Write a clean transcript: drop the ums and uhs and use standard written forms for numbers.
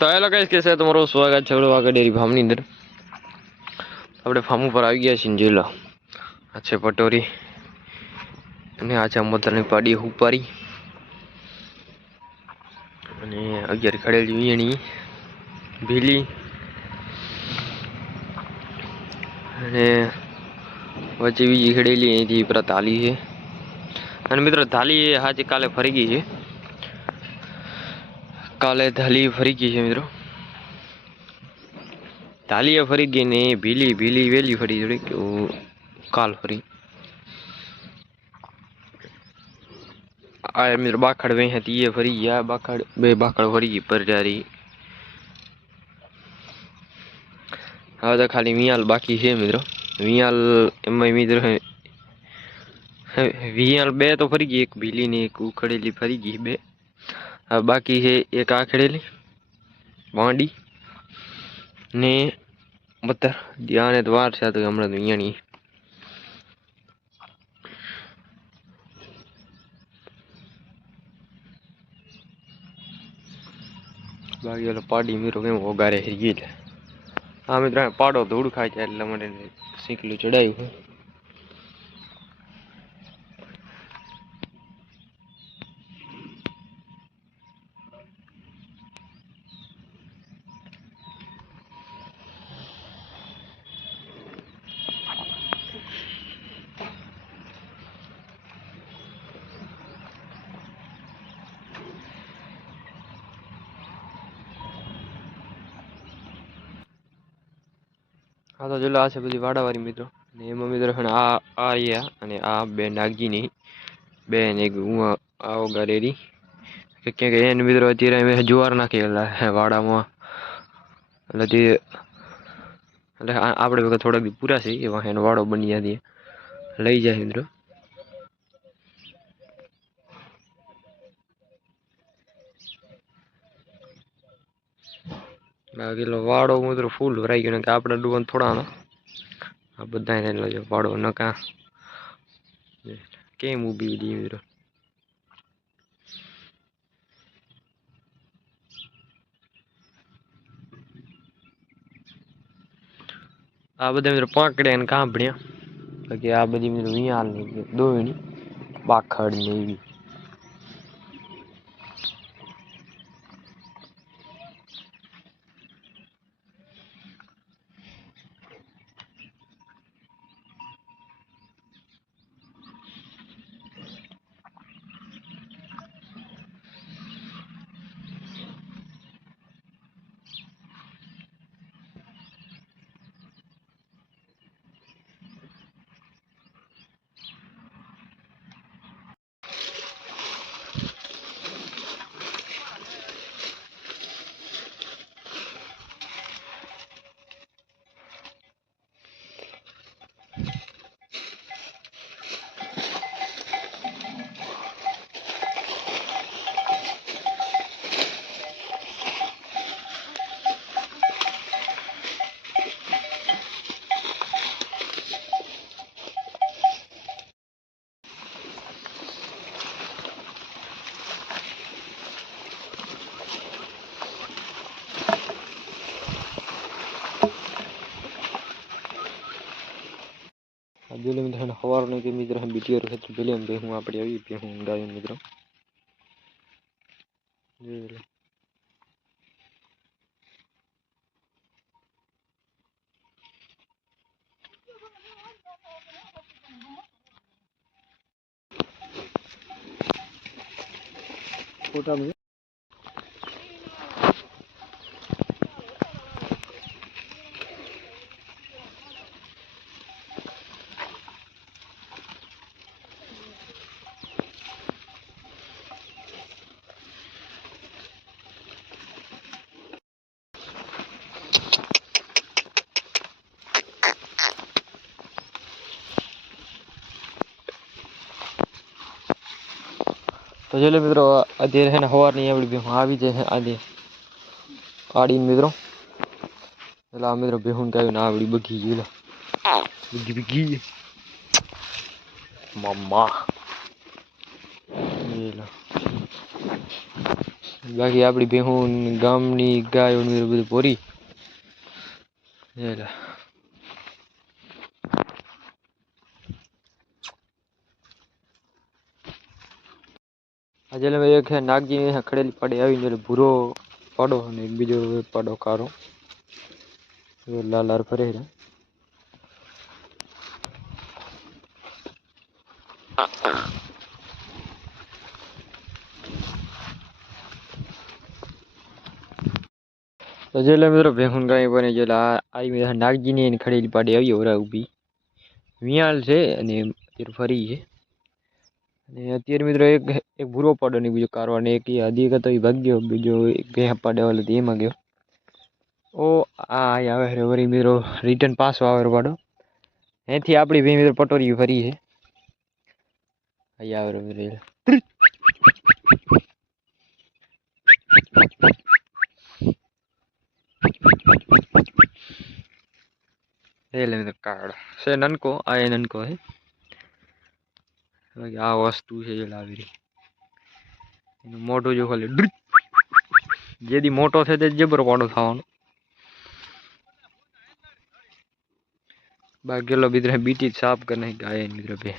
તો hello guys, કેસે તમારું સ્વાગત છે વાઘા ડેરી ફાર્મની અંદર. આપણે ફાર્મ ઉપર આવી ગયા છીએ. જોઈ લો, આ છે પટોરી અને આ છે અમતરની પાડી ઉપારી અને 11 ખડેલી વીણી ભીલી અને વચ્ચે બીજી ખડેલી અહીંથી પેલા તાલી છે. અને મિત્રો થાલી હાજી કાલે ફરી ગઈ છે. કાલે થાલી ફરી ગઈ છે મિત્રો. તાલીએ ફરી ગઈ ને ભીલી ભીલી વેલી ફરી થોડી કે કાલ ફરી આ મિત્રો બાખડ વે હતી એ ફરી ગયા. બાખડ બે બાખડ ફરી ગઈ પર જારી. હવે તો ખાલી વિયાલ બાકી છે મિત્રો. વિયાલ એમાં મિત્રો વિયાલ બે તો ફરી ગઈ, એક ભીલી ને એક ઉખડેલી ફરી ગઈ બે. હવે બાકી છે એક આ ખડેલી વાંડી ને બતર ધ્યાન વાર છે તો હમણાં વિયાણી. બાકી ઓલો પાડી મિત્રો કેમ ઓગારે ગઈ છે. હા મિત્રો પાડો ધૂળ ખાય છે એટલે મને શીકલું ચડાવ્યું. હા તો જોઈ લો, આ છે બધી વાડાવાળી મિત્રો. અને એમાં મિત્રો આ અને આ બે નાગજીની બે ને એક આ ઓગારેરી કે એને મિત્રો અત્યારે જુવાર નાખેલા વાડામાં એટલે આપણે વખત થોડાક દી પૂરા છે એવા એનો વાડો બની જાય લઈ જાય મિત્રો. બાકી વાડો મિત્રો ફૂલ ભરાઈ ગયો કે આપણે ડૂબન થોડા આ બધા વાડો નકા કેમ ઊભી દી મિત્રો. આ બધા મિત્રો પાંકડે ને કાંભણ્યા. બાકી આ બધી મિત્રો વિયાલ ની દોયણી બાખડ ને એવી. જોઈ મિત્રો સવાર ને કે મિત્રો બીટીઆર ક્ષેત્ર પેલી એમ હું આપણે આવી હું ગાયું મિત્રો. ફોટા में तो चलो मित्रों અત્યારે है સવારની આવડી ભેહું આવી જાય આજે આડીને મિત્રો. એટલે આ મિત્રો ભેહું ગાયું ને આવડી બગી ગઈ બગી મમ્મા બાકી આપણી ભેહું ગામની ગાયો બધું ભોરી આજે એક નાગજી ખડેલી પડે આવી ભૂરો પડો અને બીજો પડો કારો લાલ લાલ ફરે તો જેલે મિત્રો ભેહું ગાય બને જેલા આવી નાગજીની ખડેલી પાડી આવી ઓરા ઊભી વિયાળ છે અને અત્યારે ફરી છે અને અત્યારે મિત્રો એક ભૂરો પાડો ને બીજો કારો અને એક હદી તો ભાગ્યો બીજો ભેહ પાડે વાળો એમાં ગયો ઓ આ આવે છે વરી મિત્રો રિટર્ન પાછો આવે પાડો અહીંથી આપણી ભેહ મિત્રો પટોરી ફરી છે અહીં આવે મિત્રો એટલે કાળ છે નનકો આ એ નનકો હે આ વસ્તુ છે જે લાવી રહી એનું મોટું જો ખાલી જેથી મોટો છે તે જબર પાડો થવાનો બાકી બીજા બીટી સાફ કરી નાખી ગાય મિત્રો બે